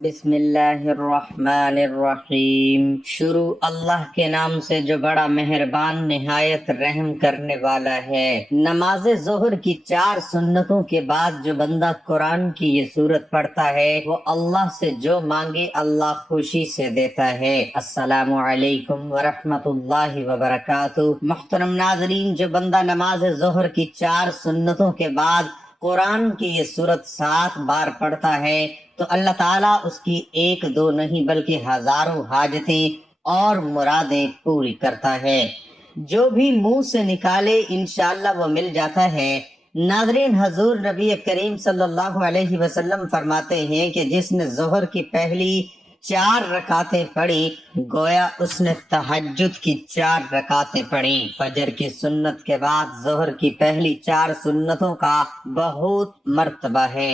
بسم اللہ الرحمن الرحیم۔ شروع اللہ کے نام سے جو بڑا مہربان نہایت رحم کرنے والا ہے۔ نماز ظہر کی 4 سنتوں کے بعد جو بندہ قرآن کی یہ سورت پڑھتا ہے وہ اللہ سے جو مانگے اللہ خوشی سے دیتا ہے۔ السلام علیکم ورحمۃ اللہ وبرکاتہ۔ محترم ناظرین، جو بندہ نماز ظہر کی 4 سنتوں کے بعد قرآن کی یہ سورت 7 بار پڑھتا ہے تو اللہ تعالیٰ اس کی 1 2 نہیں بلکہ ہزاروں حاجتیں اور مرادیں پوری کرتا ہے۔ جو بھی منہ سے نکالے انشاءاللہ وہ مل جاتا ہے۔ ناظرین، حضور نبی کریم صلی اللہ علیہ وسلم فرماتے ہیں کہ جس نے ظہر کی پہلی 4 رکعتیں پڑھی گویا اس نے تہجد کی 4 رکعتیں پڑھی۔ فجر کی سنت کے بعد ظہر کی پہلی 4 سنتوں کا بہت مرتبہ ہے۔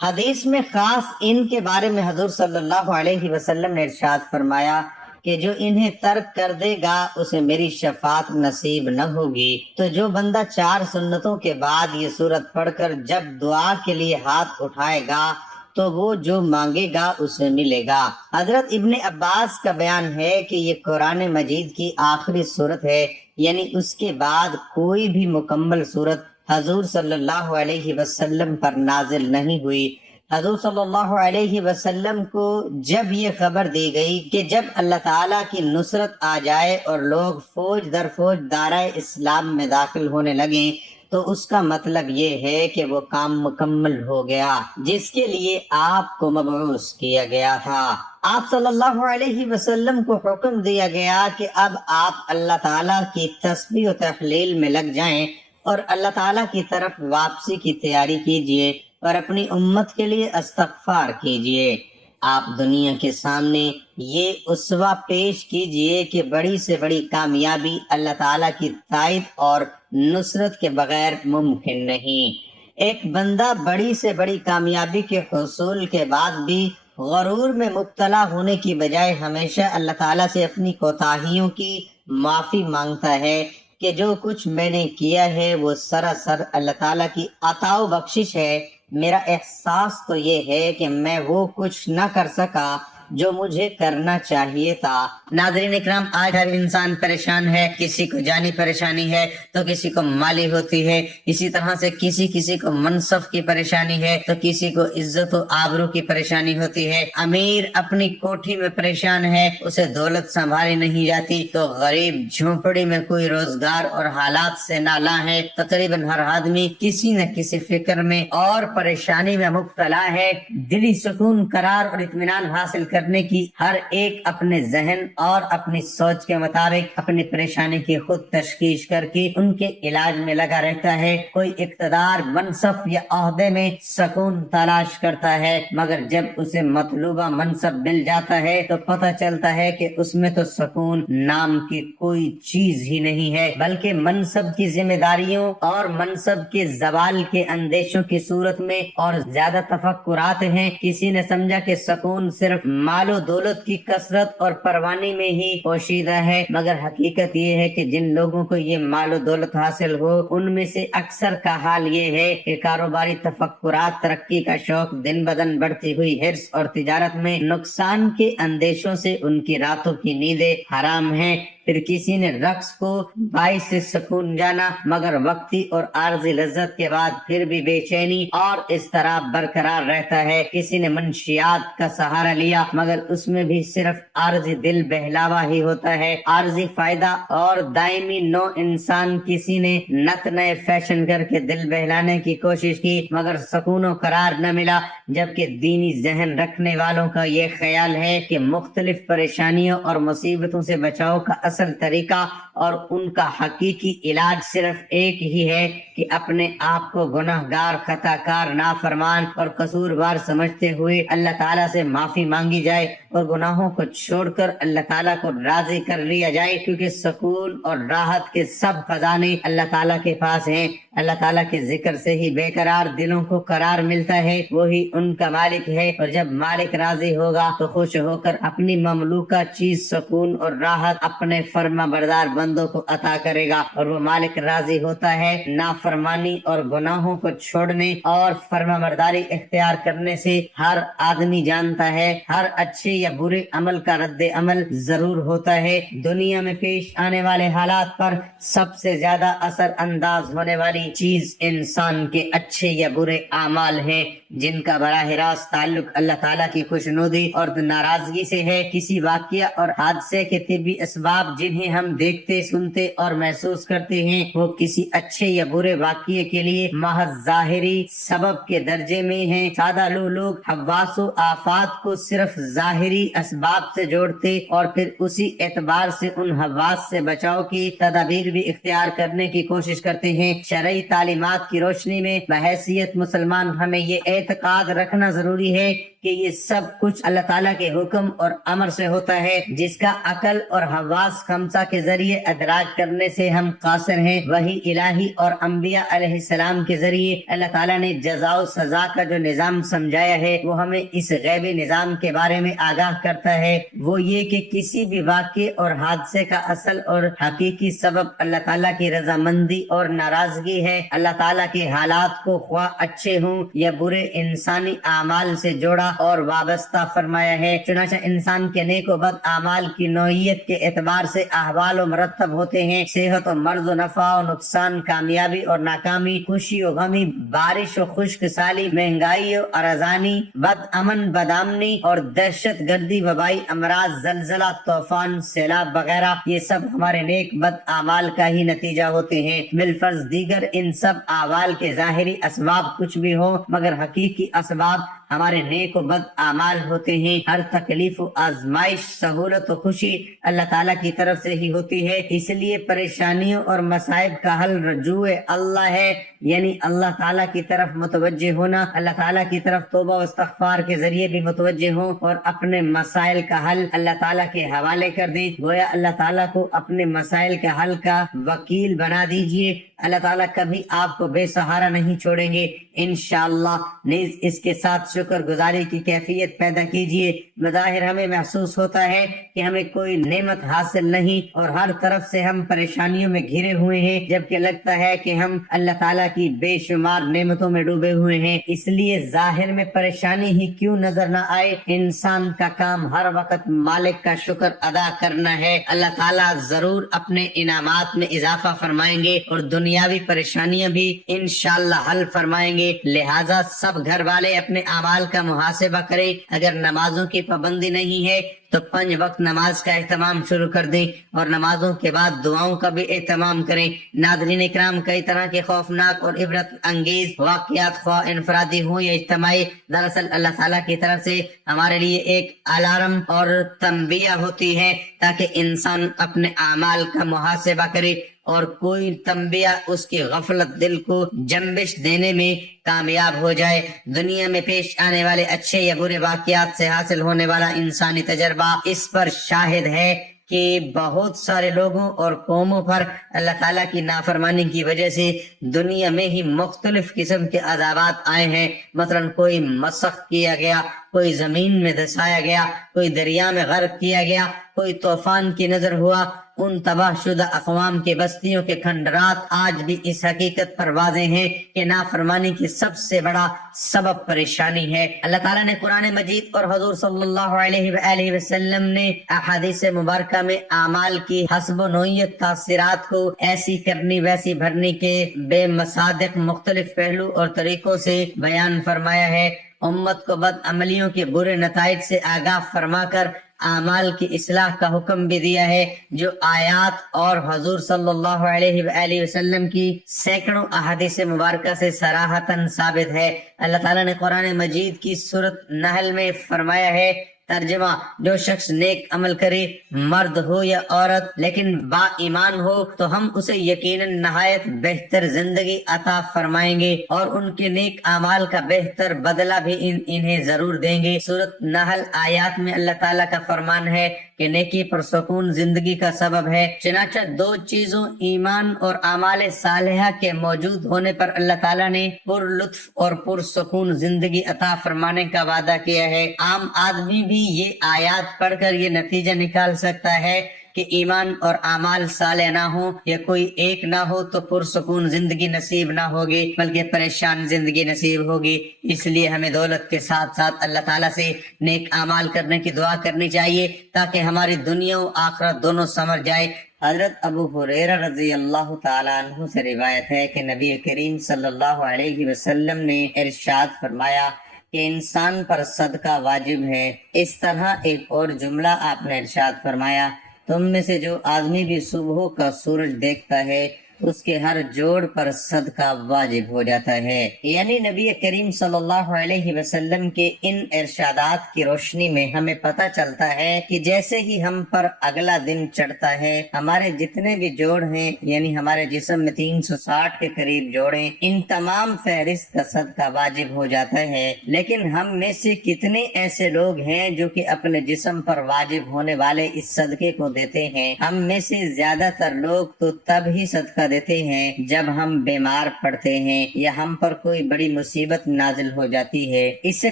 حدیث میں خاص ان کے بارے میں حضور صلی اللہ علیہ وسلم نے ارشاد فرمایا کہ جو انہیں ترک کر دے گا اسے میری شفاعت نصیب نہ ہوگی۔ تو جو بندہ 4 سنتوں کے بعد یہ سورت پڑھ کر جب دعا کے لیے ہاتھ اٹھائے گا تو وہ جو مانگے گا اسے ملے گا۔ حضرت ابن عباس کا بیان ہے کہ یہ قرآن مجید کی آخری سورت ہے، یعنی اس کے بعد کوئی بھی مکمل سورت حضور صلی اللہ علیہ وسلم پر نازل نہیں ہوئی۔ حضور صلی اللہ علیہ وسلم کو جب یہ خبر دی گئی کہ جب اللہ تعالیٰ کی نصرت آ جائے اور لوگ فوج در فوج دائرہ اسلام میں داخل ہونے لگیں تو اس کا مطلب یہ ہے کہ وہ کام مکمل ہو گیا جس کے لیے آپ کو مبعوث کیا گیا تھا۔ آپ صلی اللہ علیہ وسلم کو حکم دیا گیا کہ اب آپ اللہ تعالیٰ کی تسبیح و تحلیل میں لگ جائیں اور اللہ تعالیٰ کی طرف واپسی کی تیاری کیجیے اور اپنی امت کے لیے استغفار کیجیے۔ آپ دنیا کے سامنے یہ اسوہ پیش کیجیے کہ بڑی سے بڑی کامیابی اللہ تعالیٰ کی تائید اور نصرت کے بغیر ممکن نہیں۔ ایک بندہ بڑی سے بڑی کامیابی کے حصول کے بعد بھی غرور میں مبتلا ہونے کی بجائے ہمیشہ اللہ تعالیٰ سے اپنی کوتاہیوں کی معافی مانگتا ہے کہ جو کچھ میں نے کیا ہے وہ سراسر اللہ تعالیٰ کی عطا و بخشش ہے۔ میرا احساس تو یہ ہے کہ میں وہ کچھ نہ کر سکا جو مجھے کرنا چاہیے تھا۔ ناظرین اکرام، آج ہر انسان پریشان ہے، کسی کو جانی پریشانی ہے تو کسی کو مالی ہوتی ہے، اسی طرح سے کسی کو منصب کی پریشانی ہے تو کسی کو عزت و آبرو کی پریشانی ہوتی ہے۔ امیر اپنی کوٹھی میں پریشان ہے، اسے دولت سنبھالی نہیں جاتی تو غریب جھونپڑی میں کوئی روزگار اور حالات سے نالاں ہے۔ تقریباً ہر آدمی کسی نہ کسی فکر میں اور پریشانی میں مبتلا ہے۔ دلی سکون، قرار اور اطمینان حاصل کرنے کی ہر ایک اپنے ذہن اور اپنی سوچ کے مطابق اپنی پریشانی کی خود تشخیص کر کے ان کے علاج میں لگا رہتا ہے۔ کوئی اقتدار، منصب یا عہدے میں سکون تلاش کرتا ہے، مگر جب اسے مطلوبہ منصب مل جاتا ہے تو پتہ چلتا ہے کہ اس میں تو سکون نام کی کوئی چیز ہی نہیں ہے، بلکہ منصب کی ذمہ داریوں اور منصب کے زوال کے اندیشوں کی صورت میں اور زیادہ تفکرات ہیں۔ کسی نے سمجھا کہ سکون صرف مال و دولت کی کثرت اور پروانی میں ہی پوشیدہ ہے، مگر حقیقت یہ ہے کہ جن لوگوں کو یہ مال و دولت حاصل ہو ان میں سے اکثر کا حال یہ ہے کہ کاروباری تفکرات، ترقی کا شوق، دن بدن بڑھتی ہوئی حرص اور تجارت میں نقصان کے اندیشوں سے ان کی راتوں کی نیندیں حرام ہیں۔ پھر کسی نے رقص کو باعث سکون جانا، مگر وقتی اور عارضی لذت کے بعد پھر بھی بے چینی اور اضطراب برقرار رہتا ہے۔ کسی نے منشیات کا سہارا لیا، مگر اس میں بھی صرف عارضی دل بہلاوا ہی ہوتا ہے، عارضی فائدہ اور دائمی نو انسان۔ کسی نے نت نئے فیشن کر کے دل بہلانے کی کوشش کی، مگر سکون و قرار نہ ملا، جبکہ دینی ذہن رکھنے والوں کا یہ خیال ہے کہ مختلف پریشانیوں اور مصیبتوں سے بچاؤ کا اصل طریقہ اور ان کا حقیقی علاج صرف ایک ہی ہے کہ اپنے آپ کو گناہگار، خطا کار، نافرمان اور قصوروار سمجھتے ہوئے اللہ تعالیٰ سے معافی مانگی جائے اور گناہوں کو چھوڑ کر اللہ تعالیٰ کو راضی کر لیا جائے، کیونکہ سکون اور راحت کے سب خزانے اللہ تعالیٰ کے پاس ہیں۔ اللہ تعالیٰ کے ذکر سے ہی بے قرار دلوں کو قرار ملتا ہے، وہی ان کا مالک ہے، اور جب مالک راضی ہوگا تو خوش ہو کر اپنی مملوکہ چیز سکون اور راحت اپنے فرما بردار بندوں کو عطا کرے گا۔ اور وہ مالک راضی ہوتا ہے نافرمانی اور گناہوں کو چھوڑنے اور فرما برداری اختیار کرنے سے۔ ہر آدمی جانتا ہے ہر اچھے یا برے عمل کا رد عمل ضرور ہوتا ہے۔ دنیا میں پیش آنے والے حالات پر سب سے زیادہ اثر انداز ہونے والی چیز انسان کے اچھے یا برے اعمال ہیں، جن کا براہ راست تعلق اللہ تعالیٰ کی خوشنودی اور ناراضگی سے ہے۔ کسی واقعہ اور حادثے کے طبی اسباب جنہیں ہم دیکھتے، سنتے اور محسوس کرتے ہیں، وہ کسی اچھے یا برے واقعے کے لیے محض ظاہری سبب کے درجے میں ہیں۔ سادہ لوگ حواس و آفات کو صرف ظاہری اسباب سے جوڑتے اور پھر اسی اعتبار سے ان حواس سے بچاؤ کی تدابیر بھی اختیار کرنے کی کوشش کرتے ہیں۔ شرعی تعلیمات کی روشنی میں بحیثیت مسلمان ہمیں یہ اعتقاد رکھنا ضروری ہے کہ یہ سب کچھ اللہ تعالیٰ کے حکم اور امر سے ہوتا ہے، جس کا عقل اور حواس خمسہ کے ذریعے ادراک کرنے سے ہم قاصر ہیں۔ وہی الہی اور انبیاء علیہ السلام کے ذریعے اللہ تعالیٰ نے جزا و سزا کا جو نظام سمجھایا ہے، وہ ہمیں اس غیبی نظام کے بارے میں آگاہ کرتا ہے۔ وہ یہ کہ کسی بھی واقعے اور حادثے کا اصل اور حقیقی سبب اللہ تعالیٰ کی رضامندی اور ناراضگی ہے۔ اللہ تعالیٰ کے حالات کو خواہ اچھے ہوں یا برے انسانی اعمال سے جوڑا اور وابستہ فرمایا ہے۔ چنانچہ انسان کے نیک و بد اعمال کی نوعیت کے اعتبار سے احوال و مرتب ہوتے ہیں۔ صحت و مرض و نفع و نقصان، کامیابی اور ناکامی، خوشی و غمی، بارش و خشک سالی، مہنگائی و ارزانی، بد امن بدامنی اور دہشت گردی، وبائی امراض، زلزلہ، طوفان، سیلاب وغیرہ، یہ سب ہمارے نیک بد اعمال کا ہی نتیجہ ہوتے ہیں۔ بالفرض دیگر ان سب اعمال کے ظاہری اسباب کچھ بھی ہوں، مگر حقیقی اسباب ہمارے نیک و بد اعمال ہوتے ہیں۔ ہر تکلیف و آزمائش، سہولت و خوشی اللہ تعالیٰ کی طرف سے ہی ہوتی ہے۔ اس لیے پریشانیوں اور مصائب کا حل رجوع اللہ ہے، یعنی اللہ تعالیٰ کی طرف متوجہ ہونا، اللہ تعالیٰ کی طرف توبہ و استغفار کے ذریعے بھی متوجہ ہوں اور اپنے مسائل کا حل اللہ تعالیٰ کے حوالے کر دیں۔ گویا اللہ تعالیٰ کو اپنے مسائل کے حل کا وکیل بنا دیجئے۔ اللہ تعالیٰ کبھی آپ کو بے سہارا نہیں چھوڑیں گے انشاءاللہ۔ نیز اس کے ساتھ شکر گزاری کی کیفیت پیدا کیجئے۔ بظاہر ہمیں محسوس ہوتا ہے کہ ہمیں کوئی نعمت حاصل نہیں اور ہر طرف سے ہم پریشانیوں میں گھرے ہوئے ہیں، جبکہ لگتا ہے کہ ہم اللہ تعالیٰ کی بے شمار نعمتوں میں ڈوبے ہوئے ہیں۔ اس لیے ظاہر میں پریشانی ہی کیوں نظر نہ آئے، انسان کا کام ہر وقت مالک کا شکر ادا کرنا ہے۔ اللہ تعالیٰ ضرور اپنے انعامات میں اضافہ فرمائیں گے اور دنیاوی پریشانیاں بھی انشاءاللہ حل فرمائیں گے۔ لہٰذا سب گھر والے اپنے اعمال کا محاسبہ کریں۔ اگر نمازوں کی پابندی نہیں ہے تو 5 وقت نماز کا اہتمام شروع کر دیں اور نمازوں کے بعد دعاؤں کا بھی اہتمام کریں۔ ناظرین اکرام، کئی طرح کے خوفناک اور عبرت انگیز واقعات، خواہ انفرادی ہوں یا اجتماعی، دراصل اللہ تعالیٰ کی طرف سے ہمارے لیے ایک الارم اور تنبیہ ہوتی ہے تاکہ انسان اپنے اعمال کا محاسبہ کرے اور کوئی تنبیہ اس کی غفلت دل کو جنبش دینے میں کامیاب ہو جائے۔ دنیا میں پیش آنے والے اچھے یا برے واقعات سے حاصل ہونے والا انسانی تجربہ اس پر شاہد ہے کہ بہت سارے لوگوں اور قوموں پر اللہ تعالیٰ کی نافرمانی کی وجہ سے دنیا میں ہی مختلف قسم کے عذابات آئے ہیں۔ مثلا کوئی مسخ کیا گیا، کوئی زمین میں دھسایا گیا، کوئی دریا میں غرق کیا گیا، کوئی طوفان کی نظر ہوا۔ ان تباہ شدہ اقوام کے بستیوں کے کھنڈرات آج بھی اس حقیقت پر واضح ہیں کہ نافرمانی کی سب سے بڑا سبب پریشانی ہے۔ اللہ تعالیٰ نے قرآن مجید اور حضور صلی اللہ علیہ وآلہ وسلم نے احادیث مبارکہ میں اعمال کی حسب و نوعیت تاثیرات کو ایسی کرنی ویسی بھرنی کے بے مصادق مختلف پہلو اور طریقوں سے بیان فرمایا ہے۔ امت کو بد عملیوں کے برے نتائج سے آگاہ فرما کر اعمال کی اصلاح کا حکم بھی دیا ہے، جو آیات اور حضور صلی اللہ علیہ وآلہ وسلم کی سینکڑوں احادیث مبارکہ سے صراحتاً ثابت ہے۔ اللہ تعالیٰ نے قرآن مجید کی سورۃ نحل میں فرمایا ہے ترجمہ: جو شخص نیک عمل کرے، مرد ہو یا عورت، لیکن با ایمان ہو، تو ہم اسے یقیناً نہایت بہتر زندگی عطا فرمائیں گے اور ان کے نیک اعمال کا بہتر بدلہ بھی انہیں ضرور دیں گے۔ سورۃ نحل آیات میں اللہ تعالیٰ کا فرمان ہے کہ نیکی پرسکون زندگی کا سبب ہے۔ چنانچہ دو چیزوں ایمان اور اعمال صالحہ کے موجود ہونے پر اللہ تعالیٰ نے پر لطف اور پرسکون زندگی عطا فرمانے کا وعدہ کیا ہے۔ عام آدمی بھی یہ آیات پڑھ کر یہ نتیجہ نکال سکتا ہے کہ ایمان اور اعمال صالح نہ ہوں یا کوئی ایک نہ ہو تو پرسکون زندگی نصیب نہ ہوگی بلکہ پریشان زندگی نصیب ہوگی۔ اس لیے ہمیں دولت کے ساتھ ساتھ اللہ تعالیٰ سے نیک اعمال کرنے کی دعا کرنی چاہیے تاکہ ہماری دنیا و آخرت دونوں سنور جائے۔ حضرت ابو ہریرہ رضی اللہ تعالیٰ عنہ سے روایت ہے کہ نبی کریم صلی اللہ علیہ وسلم نے ارشاد فرمایا کہ انسان پر صدقہ واجب ہے۔ اس طرح ایک اور جملہ آپ نے ارشاد فرمایا، تم میں سے جو آدمی بھی صبح کا سورج دیکھتا ہے اس کے ہر جوڑ پر صدقہ واجب ہو جاتا ہے۔ یعنی نبی کریم صلی اللہ علیہ وسلم کے ان ارشادات کی روشنی میں ہمیں پتہ چلتا ہے کہ جیسے ہی ہم پر اگلا دن چڑھتا ہے، ہمارے جتنے بھی جوڑ ہیں، یعنی ہمارے جسم میں 360 کے قریب جوڑیں، ان تمام فہرست کا صدقہ واجب ہو جاتا ہے۔ لیکن ہم میں سے کتنے ایسے لوگ ہیں جو کہ اپنے جسم پر واجب ہونے والے اس صدقے کو دیتے ہیں؟ ہم میں سے زیادہ تر لوگ تو تب ہی صدقہ دیتے ہیں جب ہم بیمار پڑتے ہیں یا ہم پر کوئی بڑی مصیبت نازل ہو جاتی ہے۔ اس سے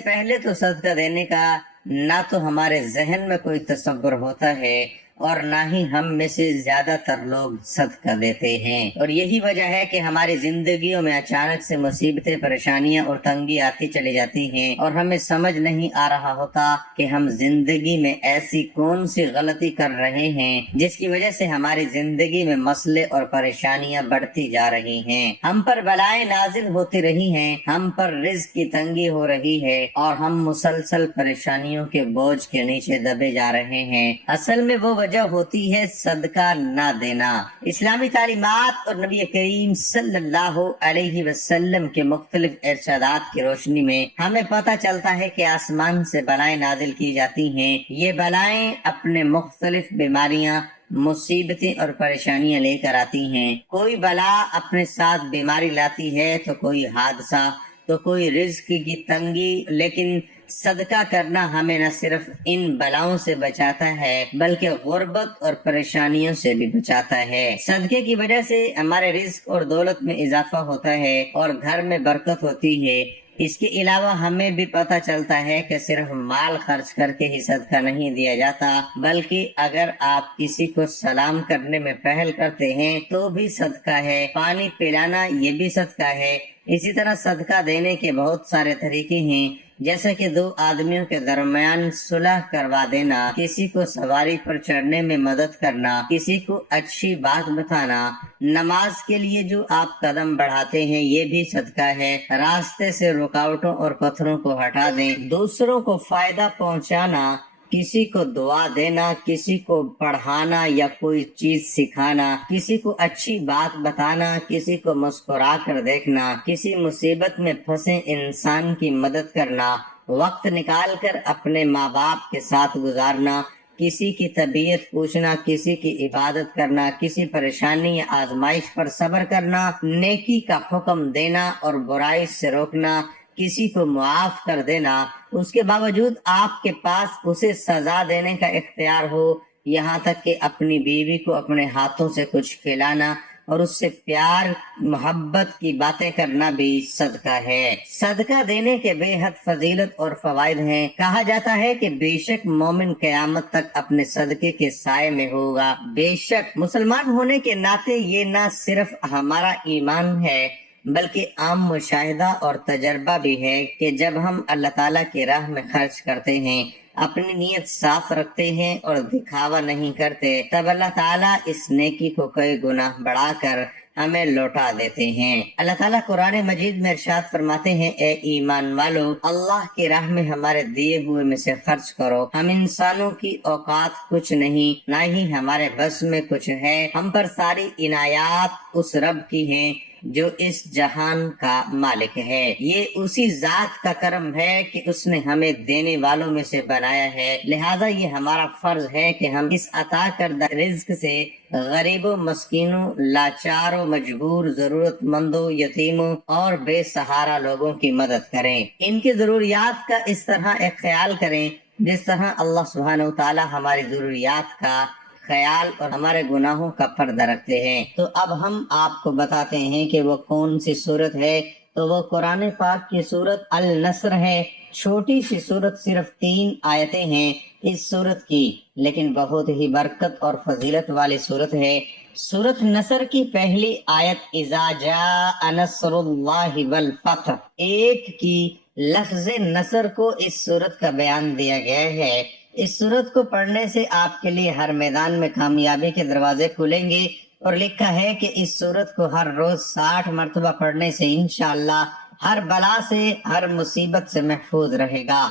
پہلے تو صدقہ دینے کا نہ تو ہمارے ذہن میں کوئی تصور ہوتا ہے اور نہ ہی ہم میں سے زیادہ تر لوگ صدقہ دیتے ہیں، اور یہی وجہ ہے کہ ہماری زندگیوں میں اچانک سے مصیبتیں، پریشانیاں اور تنگی آتی چلی جاتی ہیں اور ہمیں سمجھ نہیں آ رہا ہوتا کہ ہم زندگی میں ایسی کون سی غلطی کر رہے ہیں جس کی وجہ سے ہماری زندگی میں مسئلے اور پریشانیاں بڑھتی جا رہی ہیں۔ ہم پر بلائیں نازل ہوتی رہی ہیں، ہم پر رزق کی تنگی ہو رہی ہے اور ہم مسلسل پریشانیوں کے بوجھ کے نیچے دبے جا رہے ہیں۔ اصل میں وہ وجہ ہوتی ہے صدقہ نہ دینا۔ اسلامی تعلیمات اور نبی کریم صلی اللہ علیہ وسلم کے مختلف ارشادات کی روشنی میں ہمیں پتہ چلتا ہے کہ آسمان سے بلائیں نازل کی جاتی ہیں۔ یہ بلائیں اپنے مختلف بیماریاں، مصیبتیں اور پریشانیاں لے کر آتی ہیں۔ کوئی بلا اپنے ساتھ بیماری لاتی ہے تو کوئی حادثہ، تو کوئی رزق کی تنگی، لیکن صدقہ کرنا ہمیں نہ صرف ان بلاؤں سے بچاتا ہے بلکہ غربت اور پریشانیوں سے بھی بچاتا ہے۔ صدقے کی وجہ سے ہمارے رزق اور دولت میں اضافہ ہوتا ہے اور گھر میں برکت ہوتی ہے۔ اس کے علاوہ ہمیں بھی پتہ چلتا ہے کہ صرف مال خرچ کر کے ہی صدقہ نہیں دیا جاتا، بلکہ اگر آپ کسی کو سلام کرنے میں پہل کرتے ہیں تو بھی صدقہ ہے، پانی پلانا یہ بھی صدقہ ہے۔ اسی طرح صدقہ دینے کے بہت سارے طریقے ہیں، جیسا کہ دو آدمیوں کے درمیان صلح کروا دینا، کسی کو سواری پر چڑھنے میں مدد کرنا، کسی کو اچھی بات بتانا، نماز کے لیے جو آپ قدم بڑھاتے ہیں یہ بھی صدقہ ہے، راستے سے رکاوٹوں اور پتھروں کو ہٹا دیں، دوسروں کو فائدہ پہنچانا، کسی کو دعا دینا، کسی کو پڑھانا یا کوئی چیز سکھانا، کسی کو اچھی بات بتانا، کسی کو مسکرا کر دیکھنا، کسی مصیبت میں پھنسے انسان کی مدد کرنا، وقت نکال کر اپنے ماں باپ کے ساتھ گزارنا، کسی کی طبیعت پوچھنا، کسی کی عبادت کرنا، کسی پریشانی یا آزمائش پر صبر کرنا، نیکی کا حکم دینا اور برائی سے روکنا، کسی کو معاف کر دینا، اس کے باوجود آپ کے پاس اسے سزا دینے کا اختیار ہو، یہاں تک کہ اپنی بیوی کو اپنے ہاتھوں سے کچھ کھلانا اور اس سے پیار محبت کی باتیں کرنا بھی صدقہ ہے۔ صدقہ دینے کے بے حد فضیلت اور فوائد ہیں۔ کہا جاتا ہے کہ بے شک مومن قیامت تک اپنے صدقے کے سائے میں ہوگا۔ بے شک مسلمان ہونے کے ناطے یہ نہ صرف ہمارا ایمان ہے بلکہ عام مشاہدہ اور تجربہ بھی ہے کہ جب ہم اللہ تعالیٰ کی راہ میں خرچ کرتے ہیں، اپنی نیت صاف رکھتے ہیں اور دکھاوا نہیں کرتے، تب اللہ تعالیٰ اس نیکی کو کئی گنا بڑھا کر ہمیں لوٹا دیتے ہیں۔ اللہ تعالیٰ قرآن مجید میں ارشاد فرماتے ہیں، اے ایمان والو، اللہ کی راہ میں ہمارے دیے ہوئے میں سے خرچ کرو۔ ہم انسانوں کی اوقات کچھ نہیں، نہ ہی ہمارے بس میں کچھ ہے، ہم پر ساری عنایات اس رب کی ہیں جو اس جہان کا مالک ہے۔ یہ اسی ذات کا کرم ہے کہ اس نے ہمیں دینے والوں میں سے بنایا ہے، لہذا یہ ہمارا فرض ہے کہ ہم اس عطا کردہ رزق سے غریبوں، مسکینوں، لاچاروں، مجبور، ضرورت مندوں، یتیموں اور بے سہارا لوگوں کی مدد کریں۔ ان کی ضروریات کا اس طرح ایک خیال کریں جس طرح اللہ سبحانہ وتعالی ہماری ضروریات کا خیال اور ہمارے گناہوں کا پردہ رکھتے ہیں۔ تو اب ہم آپ کو بتاتے ہیں کہ وہ کون سی صورت ہے۔ تو وہ قرآن پاک کی صورت النصر ہے۔ چھوٹی سی صورت، صرف 3 آیتیں ہیں اس صورت کی، لیکن بہت ہی برکت اور فضیلت والی صورت ہے۔ سورت نصر کی پہلی آیت اذا جاء نصر اللہ والفتح، ایک کی لفظ نصر کو اس صورت کا بیان دیا گیا ہے۔ اس صورت کو پڑھنے سے آپ کے لیے ہر میدان میں کامیابی کے دروازے کھلیں گے، اور لکھا ہے کہ اس صورت کو ہر روز 60 مرتبہ پڑھنے سے انشاءاللہ ہر بلا سے، ہر مصیبت سے محفوظ رہے گا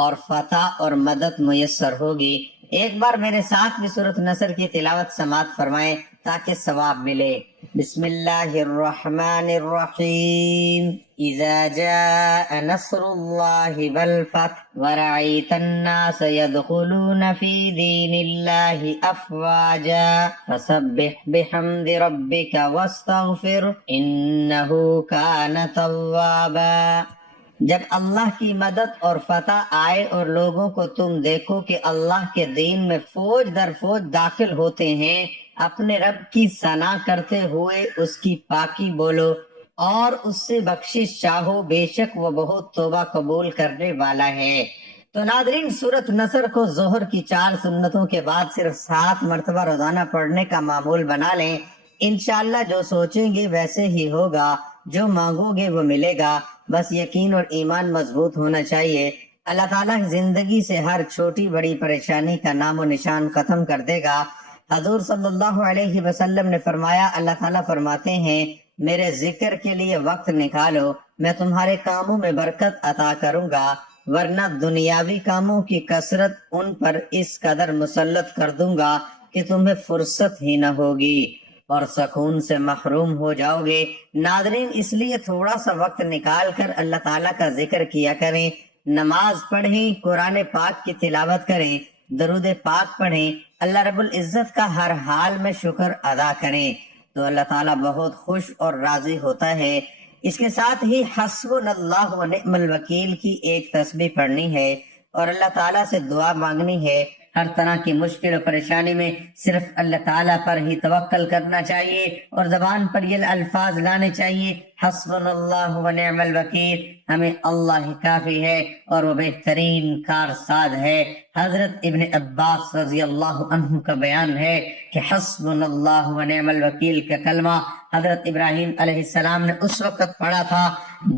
اور فتح اور مدد میسر ہوگی۔ ایک بار میرے ساتھ بھی سورۃ نصر کی تلاوت سماعت فرمائیں تاکہ ثواب ملے۔ بسم اللہ الرحمن الرحیم اذا جاء نصر اللہ والفتح ورأیت الناس يدخلون فی دین اللہ افواجا فسبح بحمد ربک واستغفر انہ کان توابا۔ جب اللہ کی مدد اور فتح آئے اور لوگوں کو تم دیکھو کہ اللہ کے دین میں فوج در فوج داخل ہوتے ہیں، اپنے رب کی ثنا کرتے ہوئے اس کی پاکی بولو اور اس سے بخشش چاہو، بے شک وہ بہت توبہ قبول کرنے والا ہے۔ تو ناظرین، سورۃ نصر کو ظہر کی 4 سنتوں کے بعد صرف 7 مرتبہ روزانہ پڑھنے کا معمول بنا لیں۔ انشاءاللہ جو سوچیں گے ویسے ہی ہوگا، جو مانگو گے وہ ملے گا، بس یقین اور ایمان مضبوط ہونا چاہیے۔ اللہ تعالیٰ زندگی سے ہر چھوٹی بڑی پریشانی کا نام و نشان ختم کر دے گا۔ حضور صلی اللہ علیہ وسلم نے فرمایا، اللہ تعالیٰ فرماتے ہیں میرے ذکر کے لیے وقت نکالو، میں تمہارے کاموں میں برکت عطا کروں گا، ورنہ دنیاوی کاموں کی کثرت ان پر اس قدر مسلط کر دوں گا کہ تمہیں فرصت ہی نہ ہوگی اور سکون سے محروم ہو جاؤ گے۔ ناظرین، اس لیے تھوڑا سا وقت نکال کر اللہ تعالیٰ کا ذکر کیا کریں، نماز پڑھیں، قرآن پاک کی تلاوت کریں، درود پاک پڑھیں، اللہ رب العزت کا ہر حال میں شکر ادا کریں تو اللہ تعالیٰ بہت خوش اور راضی ہوتا ہے۔ اس کے ساتھ ہی حسبنا اللہ و نعم الوکیل کی ایک تسبیح پڑھنی ہے اور اللہ تعالیٰ سے دعا مانگنی ہے۔ ہر طرح کی مشکل و پریشانی میں صرف اللہ تعالیٰ پر ہی توکل کرنا چاہیے اور زبان پر یہ الفاظ لانے چاہیے، حسبنا اللہ و نعم الوکیل، ہمیں اللہ ہی کافی ہے اور وہ بہترین کارساز ہے۔ حضرت ابن عباس رضی اللہ عنہ کا بیان ہے کہ حسبنا اللہ و نعم الوکیل کا کلمہ حضرت ابراہیم علیہ السلام نے اس وقت پڑھا تھا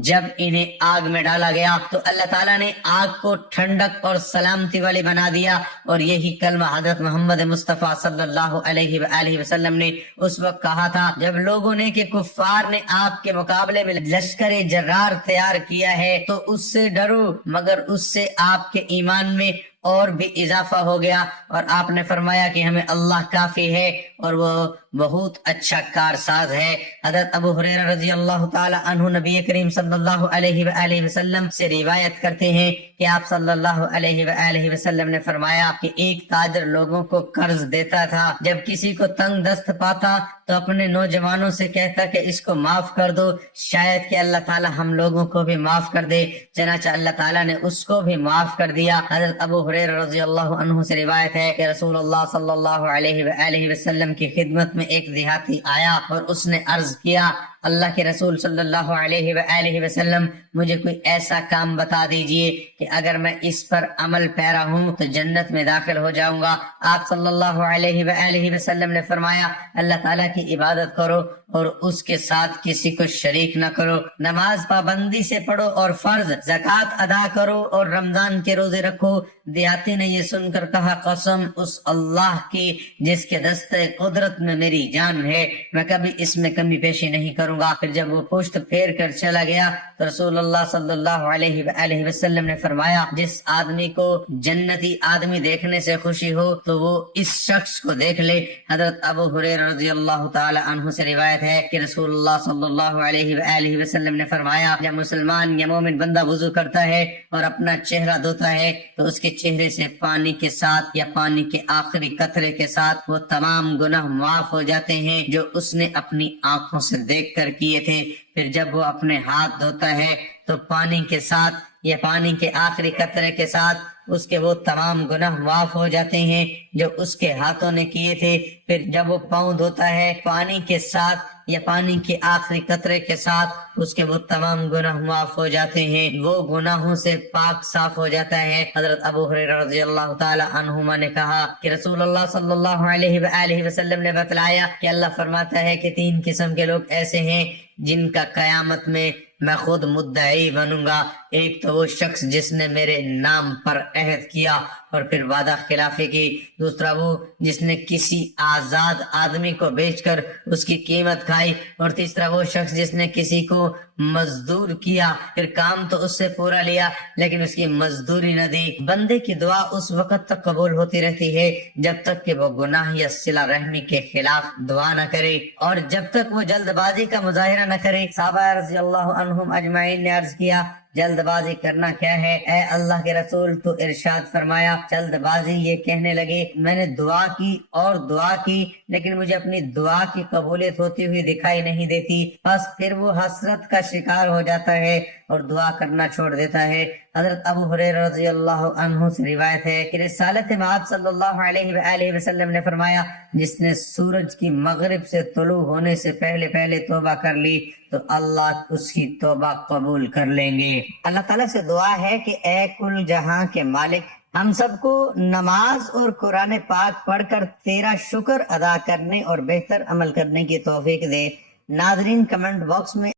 جب انہیں آگ میں ڈالا گیا، تو اللہ تعالیٰ نے آگ کو ٹھنڈک اور سلامتی والی بنا دیا، اور یہی کلمہ حضرت محمد مصطفیٰ صلی اللہ علیہ وآلہ وسلم نے اس وقت کہا تھا جب لوگوں نے کہ کفار نے آپ کے مقابلے میں لشکر جرار تیار کیا ہے تو اس سے ڈرو، مگر اس سے آپ کے ایمان میں اور بھی اضافہ ہو گیا، اور آپ نے فرمایا کہ ہمیں اللہ کافی ہے اور وہ بہت اچھا کارساز ہے۔ حضرت ابو ہریرہ رضی اللہ تعالی عنہ نبی کریم صلی اللہ علیہ وآلہ وسلم سے روایت کرتے ہیں کہ آپ صلی اللہ علیہ وآلہ وسلم نے فرمایا کہ ایک تاجر لوگوں کو قرض دیتا تھا، جب کسی کو تنگ دست پاتا تو اپنے نوجوانوں سے کہتا کہ اس کو معاف کر دو، شاید کہ اللہ تعالی ہم لوگوں کو بھی معاف کر دے، چنانچہ اللہ تعالیٰ نے اس کو بھی معاف کر دیا۔ حضرت ابو ہریرہ رضی اللہ عنہ سے روایت ہے کہ رسول اللہ صلی اللہ علیہ وآلہ وسلم کی خدمت میں ایک دیہاتی آیا اور اس نے عرض کیا، اللہ کے رسول صلی اللہ علیہ وآلہ وسلم، مجھے کوئی ایسا کام بتا دیجئے کہ اگر میں اس پر عمل پیرا ہوں تو جنت میں داخل ہو جاؤں گا۔ آپ صلی اللہ علیہ وآلہ وسلم نے فرمایا، اللہ تعالیٰ کی عبادت کرو اور اس کے ساتھ کسی کو شریک نہ کرو، نماز پابندی سے پڑھو اور فرض، زکوٰۃ ادا کرو اور رمضان کے روزے رکھو۔ دیہاتی نے یہ سن کر کہا، قسم اس اللہ کی جس کے دستے قدرت میں میری جان ہے، میں کبھی اس میں کمی پیشی نہیں کروں گا۔ پھر جب وہ پشت پھیر کر چلا گیا تو رسول اللہ صلی اللہ علیہ وآلہ وسلم نے فرمایا، جس آدمی کو جنتی آدمی دیکھنے سے خوشی ہو تو وہ اس شخص کو دیکھ لے۔ حضرت ابو ہریرہ رضی اللہ تعالی عنہ سے روایت روایت ہے کہ رسول اللہ صلی اللہ علیہ وآلہ وسلم نے فرمایا جب مسلمان یا مومن بندہ وضو کرتا ہے اور اپنا چہرہ دھوتا ہے تو اس کے چہرے سے پانی کے ساتھ یا پانی کے آخری قطرے کے ساتھ وہ تمام گناہ معاف ہو جاتے ہیں جو اس نے اپنی آنکھوں سے دیکھ کر کیے تھے۔ پھر جب وہ اپنے ہاتھ دھوتا ہے تو پانی کے ساتھ یا پانی کے آخری قطرے کے ساتھ اس کے وہ تمام گناہ معاف ہو جاتے ہیں جو اس کے ہاتھوں نے کیے تھے۔ پھر جب وہ پاؤں دھوتا ہے پانی کے ساتھ یا پانی کے آخری قطرے کے ساتھ اس کے وہ تمام گناہ معاف ہو جاتے ہیں، وہ گناہوں سے پاک صاف ہو جاتا ہے۔ حضرت ابو ہریرہ رضی اللہ تعالی عنہما نے کہا کہ رسول اللہ صلی اللہ علیہ وآلہ وسلم نے بتلایا کہ اللہ فرماتا ہے کہ 3 قسم کے لوگ ایسے ہیں جن کا قیامت میں میں خود مدعی بنوں گا۔ ایک تو وہ شخص جس نے میرے نام پر عہد کیا اور پھر وعدہ خلافی کی، دوسرا وہ جس نے کسی آزاد آدمی کو بیچ کر اس کی قیمت کھائی، اور تیسرا وہ شخص جس نے کسی کو مزدور کیا، پھر کام تو اس سے پورا لیا لیکن اس کی مزدوری نہ دی۔ بندے کی دعا اس وقت تک قبول ہوتی رہتی ہے جب تک کہ وہ گناہ یا صلہ رحمی کے خلاف دعا نہ کرے اور جب تک وہ جلد بازی کا مظاہرہ نہ کرے۔ صحابہ رضی اللہ عنہم اجمعین نے عرض کیا جلد بازی کرنا کیا ہے اے اللہ کے رسول؟ تو ارشاد فرمایا جلد بازی یہ کہنے لگے میں نے دعا کی اور دعا کی لیکن مجھے اپنی دعا کی قبولیت ہوتی ہوئی دکھائی نہیں دیتی، بس پھر وہ حسرت کا شکار ہو جاتا ہے اور دعا کرنا چھوڑ دیتا ہے۔ حضرت ابو ہریرہ رضی اللہ عنہ سے روایت ہے کہ رسالت مآب صلی اللہ علیہ وآلہ وسلم نے فرمایا جس نے سورج کی مغرب سے طلوع ہونے سے پہلے توبہ کر لی تو اللہ اس کی توبہ قبول کر لیں گے۔ اللہ تعالیٰ سے دعا ہے کہ اے کل جہاں کے مالک ہم سب کو نماز اور قرآن پاک پڑھ کر تیرا شکر ادا کرنے اور بہتر عمل کرنے کی توفیق دے۔ ناظرین کمنٹ باکس میں